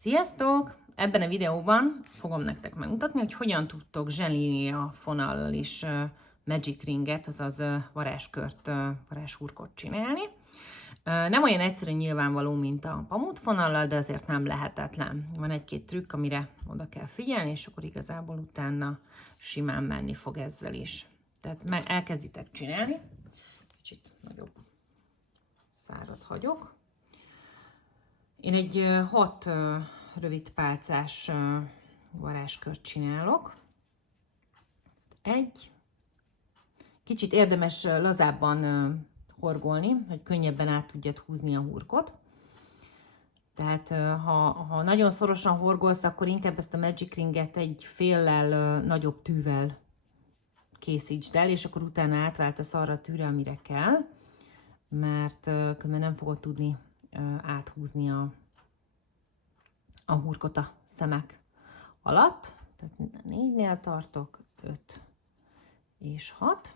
Sziasztok! Ebben a videóban fogom nektek megmutatni, hogy hogyan tudtok zsenilia fonallal is magic ringet, azaz varázskört, varázshurkot csinálni. Nem olyan egyszerű nyilvánvaló, mint a pamutfonallal, de azért nem lehetetlen. Van egy-két trükk, amire oda kell figyelni, és akkor igazából utána simán menni fog ezzel is. Tehát elkezditek csinálni. Kicsit nagyobb szárat hagyok. Én egy 6 rövid pálcás varázskört csinálok. Kicsit érdemes lazábban horgolni, hogy könnyebben át tudjad húzni a hurkot. Tehát ha nagyon szorosan horgolsz, akkor inkább ezt a magic ringet egy féllel nagyobb tűvel készítsd el, és akkor utána átváltasz arra a tűre, amire kell, mert különben nem fogod tudni áthúzni a hurkot a szemek alatt. Tehát 4-nél tartok, 5 és 6.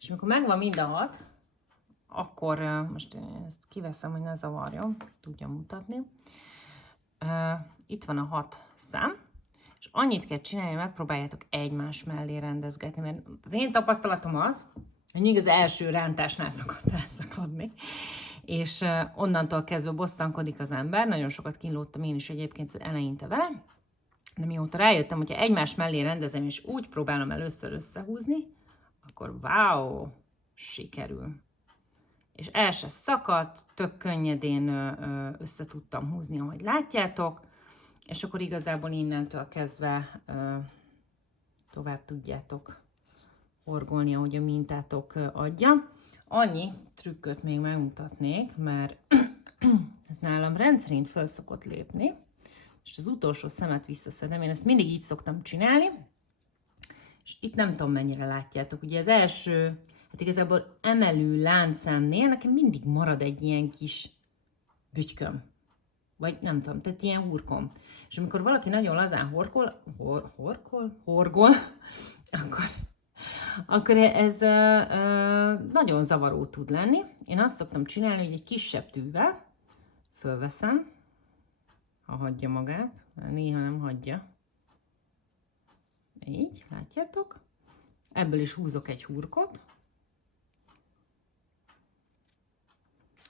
És amikor megvan mind a 6, akkor most én ezt kiveszem, hogy ne zavarjon, tudjam mutatni. Itt van a 6 szám, és annyit kell csinálni, hogy megpróbáljátok egymás mellé rendezgetni, mert az én tapasztalatom az, hogy még az első rántásnál szokott elszakadni, és onnantól kezdve bosszankodik az ember. Nagyon sokat kínlódtam én is egyébként eleinte vele, de mióta rájöttem, hogyha egymás mellé rendezem, és úgy próbálom először összehúzni, akkor wow, sikerül. És el se szakadt, tök könnyedén össze tudtam húzni, ahogy látjátok, és akkor igazából innentől kezdve tovább tudjátok horgolni, ahogy a mintátok adja. Annyi trükköt még megmutatnék, mert ez nálam rendszerint föl szokott lépni, és az utolsó szemet visszaszedem. Én ezt mindig így szoktam csinálni, és itt nem tudom mennyire látjátok. Ugye az első, hát igazából emelő láncszemnél nekem mindig marad egy ilyen kis bütyköm. Vagy nem tudom, tehát ilyen hurkom. És amikor valaki nagyon lazán horgol, akkor ez nagyon zavaró tud lenni. Én azt szoktam csinálni, hogy egy kisebb tűvel fölveszem, ha hagyja magát, néha nem hagyja. Így, látjátok? Ebből is húzok egy hurkot.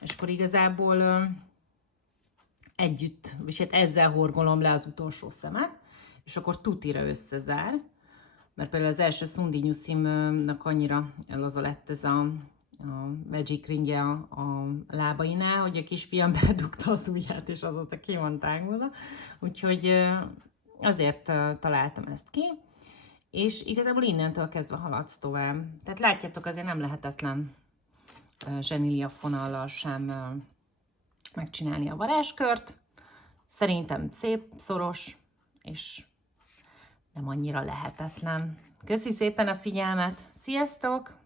És akkor igazából együtt, és hát ezzel horgolom le az utolsó szemet, és akkor tutira összezár. Mert például az első Szundi nyuszimnak annyira laza lett ez a magic ringje a lábainál, hogy a kisfiam bedugta az ujját, és azóta ki van tágulva. Úgyhogy azért találtam ezt ki, és igazából innentől kezdve haladsz tovább. Tehát látjátok, azért nem lehetetlen zsenilia fonallal sem megcsinálni a varázskört. Szerintem szép, szoros, és nem annyira lehetetlen. Köszi szépen a figyelmet! Sziasztok!